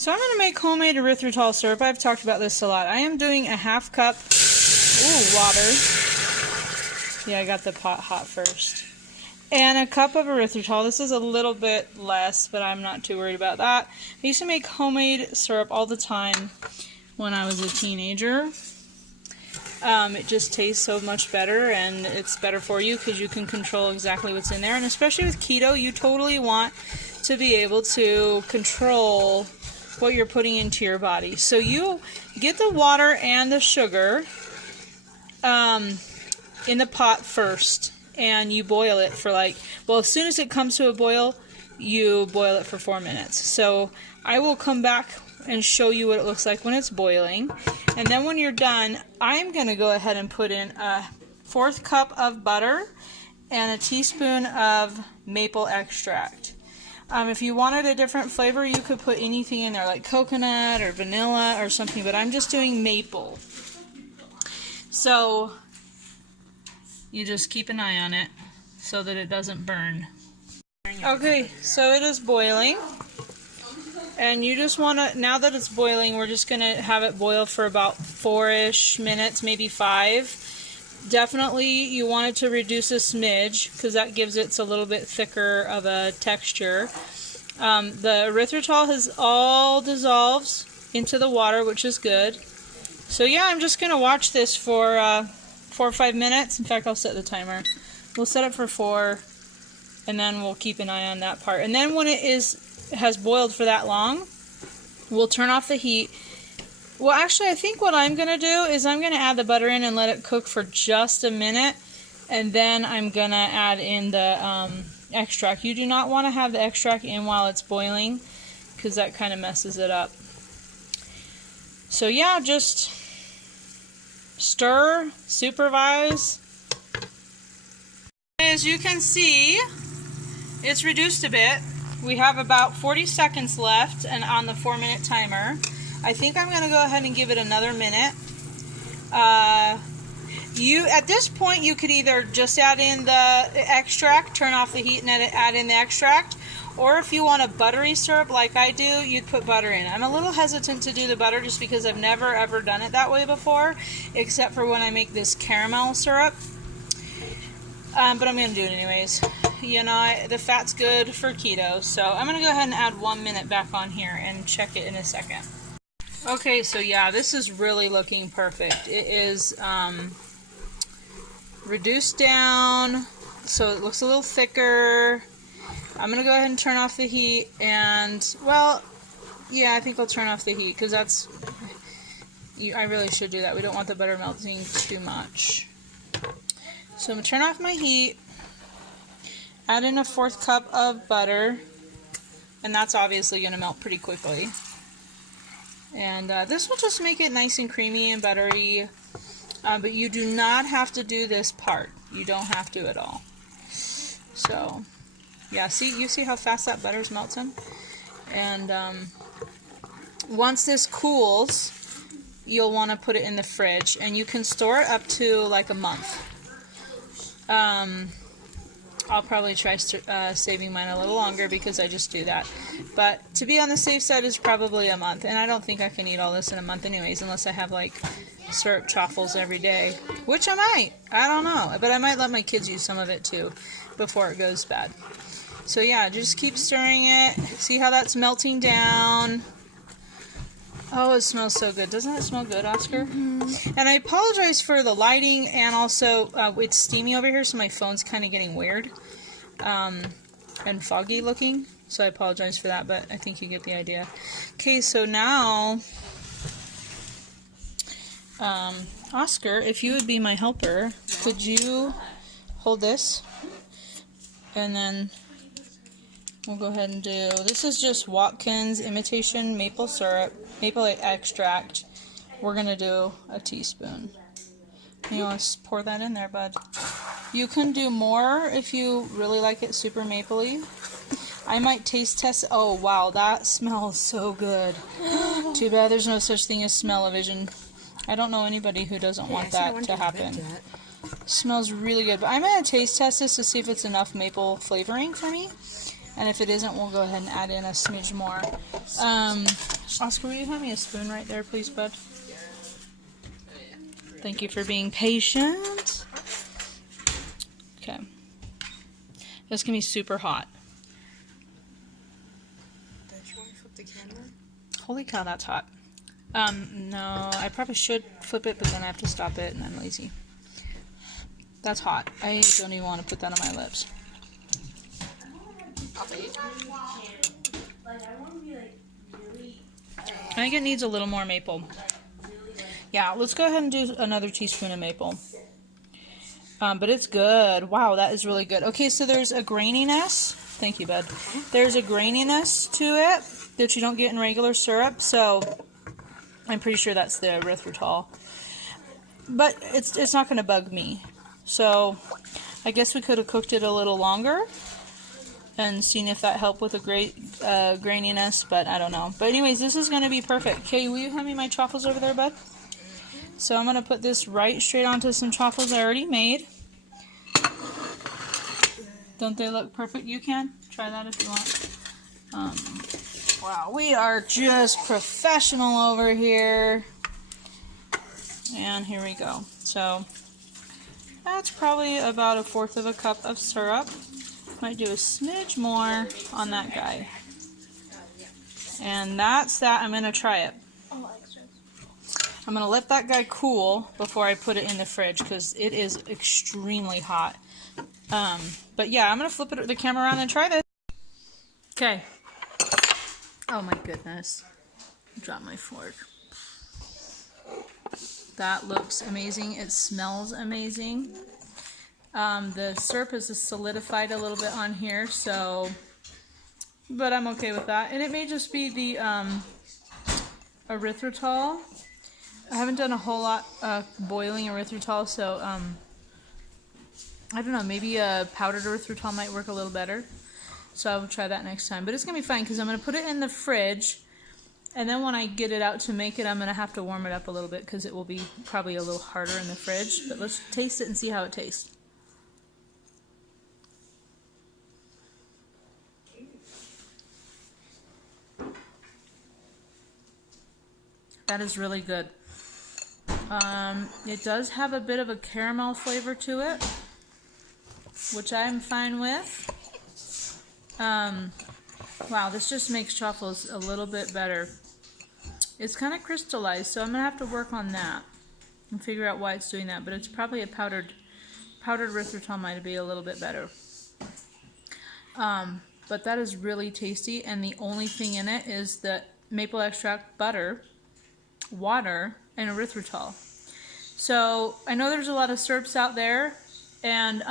So I'm going to make homemade erythritol syrup. I've talked about this a lot. I am doing a half cup water. Yeah, I got the pot hot first. And a cup of erythritol. This is a little bit less, but I'm not too worried about that. I used to make homemade syrup all the time when I was a teenager. It just tastes so much better, and it's better for you because you can control exactly what's in there. And especially with keto, you totally want to be able to control what you're putting into your body. So you get the water and the sugar in the pot first, and you boil it for as soon as it comes to a boil, you boil it for 4 minutes. So I will come back and show you what it looks like when it's boiling. And then when you're done, I'm going to go ahead and put in a 1/4 cup of butter and a teaspoon of maple extract. If you wanted a different flavor, you could put anything in there, like coconut or vanilla or something, but I'm just doing maple. So you just keep an eye on it so that it doesn't burn. Okay, so it is boiling. And you just want to, now that it's boiling, we're just going to have it boil for about 4-ish minutes, maybe 5. Definitely you want it to reduce a smidge because that gives it a little bit thicker of a texture. The erythritol has all dissolved into the water, which is good. So yeah, I'm just going to watch this for 4 or 5 minutes. In fact, I'll set the timer. We'll set it for 4, and then we'll keep an eye on that part. And then when it has boiled for that long, we'll turn off the heat. Well, actually, I think what I'm going to do is I'm going to add the butter in and let it cook for just a minute, and then I'm going to add in the extract. You do not want to have the extract in while it's boiling because that kind of messes it up. So yeah, just stir, supervise. As you can see, it's reduced a bit. We have about 40 seconds left and on the 4-minute timer. I think I'm going to go ahead and give it another minute. At this point, you could either just add in the extract, turn off the heat and add in the extract, or if you want a buttery syrup like I do, you'd put butter in. I'm a little hesitant to do the butter just because I've never ever done it that way before, except for when I make this caramel syrup. But I'm going to do it anyways. You know, the fat's good for keto, so I'm going to go ahead and add 1 minute back on here and check it in a second. Okay, so yeah, this is really looking perfect. It is reduced down, so it looks a little thicker. I'm going to go ahead and turn off the heat, and, well, yeah, I think I'll turn off the heat, because I really should do that. We don't want the butter melting too much. So I'm going to turn off my heat, add in a 1/4 cup of butter, and that's obviously going to melt pretty quickly. And this will just make it nice and creamy and buttery, but you do not have to do this part. You don't have to at all. So, yeah, you see how fast that butter's melting? And once this cools, you'll want to put it in the fridge, and you can store it up to like a month. I'll probably try saving mine a little longer because I just do that. But to be on the safe side is probably a month. And I don't think I can eat all this in a month anyways, unless I have like syrup chaffles every day. Which I might. I don't know. But I might let my kids use some of it too before it goes bad. So yeah, just keep stirring it. See how that's melting down. Oh, it smells so good. Doesn't it smell good, Oscar? Mm-hmm. And I apologize for the lighting, and also it's steamy over here, so my phone's kind of getting weird and foggy looking. So I apologize for that, but I think you get the idea. Okay, so now, Oscar, if you would be my helper, could you hold this? And then we'll go ahead and do, this is just Watkins imitation maple syrup, maple extract. We're going to do a teaspoon. You want to pour that in there, bud. You can do more if you really like it super mapley. I might taste test. Oh, wow, that smells so good. Too bad there's no such thing as smell-o-vision. I don't know anybody who doesn't want that to happen. Smells really good. But I'm going to taste test this to see if it's enough maple flavoring for me. And if it isn't, we'll go ahead and add in a smidge more. Oscar, will you hand me a spoon right there, please, bud? Thank you for being patient. Okay. This can be super hot. Don't you want to flip the camera? Holy cow, that's hot. No, I probably should flip it, but then I have to stop it, and I'm lazy. That's hot. I don't even want to put that on my lips. I think it needs a little more maple. Yeah, let's go ahead and do another teaspoon of maple. But it's good. Wow, that is really good. Okay, so there's a graininess. Thank you, bud. There's a graininess to it that you don't get in regular syrup, so I'm pretty sure that's the erythritol. But it's not going to bug me. So I guess we could have cooked it a little longer and seen if that helped with the graininess, but I don't know. But anyways, this is going to be perfect. Okay, will you hand me my chaffles over there, bud? So I'm going to put this right straight onto some chaffles I already made. Don't they look perfect? You can try that if you want. Wow, we are just professional over here. And here we go. So that's probably about 1/4 of a cup of syrup. Might do a smidge more on that guy. And that's that. I'm going to try it. I'm going to let that guy cool before I put it in the fridge because it is extremely hot. But yeah, I'm going to flip the camera around and try this. Okay. Oh my goodness. Drop my fork. That looks amazing. It smells amazing. The syrup is solidified a little bit on here, so, but I'm okay with that. And it may just be the erythritol. I haven't done a whole lot of boiling erythritol, so I don't know, maybe a powdered erythritol might work a little better. So I'll try that next time. But it's going to be fine because I'm going to put it in the fridge, and then when I get it out to make it, I'm going to have to warm it up a little bit because it will be probably a little harder in the fridge. But let's taste it and see how it tastes. That is really good. It does have a bit of a caramel flavor to it, which I'm fine with. Wow, this just makes chaffles a little bit better. It's kind of crystallized, so I'm going to have to work on that and figure out why it's doing that, but it's probably a powdered erythritol might be a little bit better. But that is really tasty, and the only thing in it is the maple extract, butter, water, and erythritol. So I know there's a lot of syrups out there, and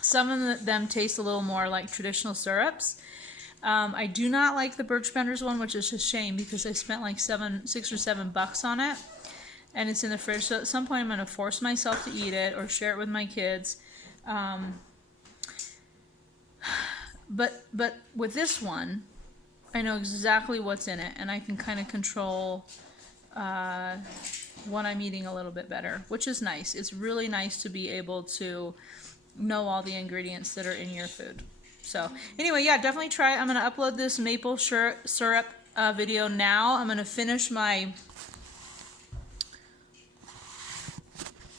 some of them taste a little more like traditional syrups. I do not like the Birch Benders one, which is a shame because I spent like $6 or $7 on it, and it's in the fridge. So at some point I'm going to force myself to eat it or share it with my kids. But with this one, I know exactly what's in it, and I can kind of control what I'm eating a little bit better, which is nice. It's really nice to be able to know all the ingredients that are in your food. So anyway, yeah, definitely try it. I'm going to upload this maple syrup video now. I'm going to finish my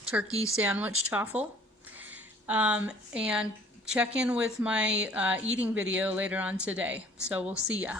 turkey sandwich chaffle and check in with my eating video later on today. So we'll see ya.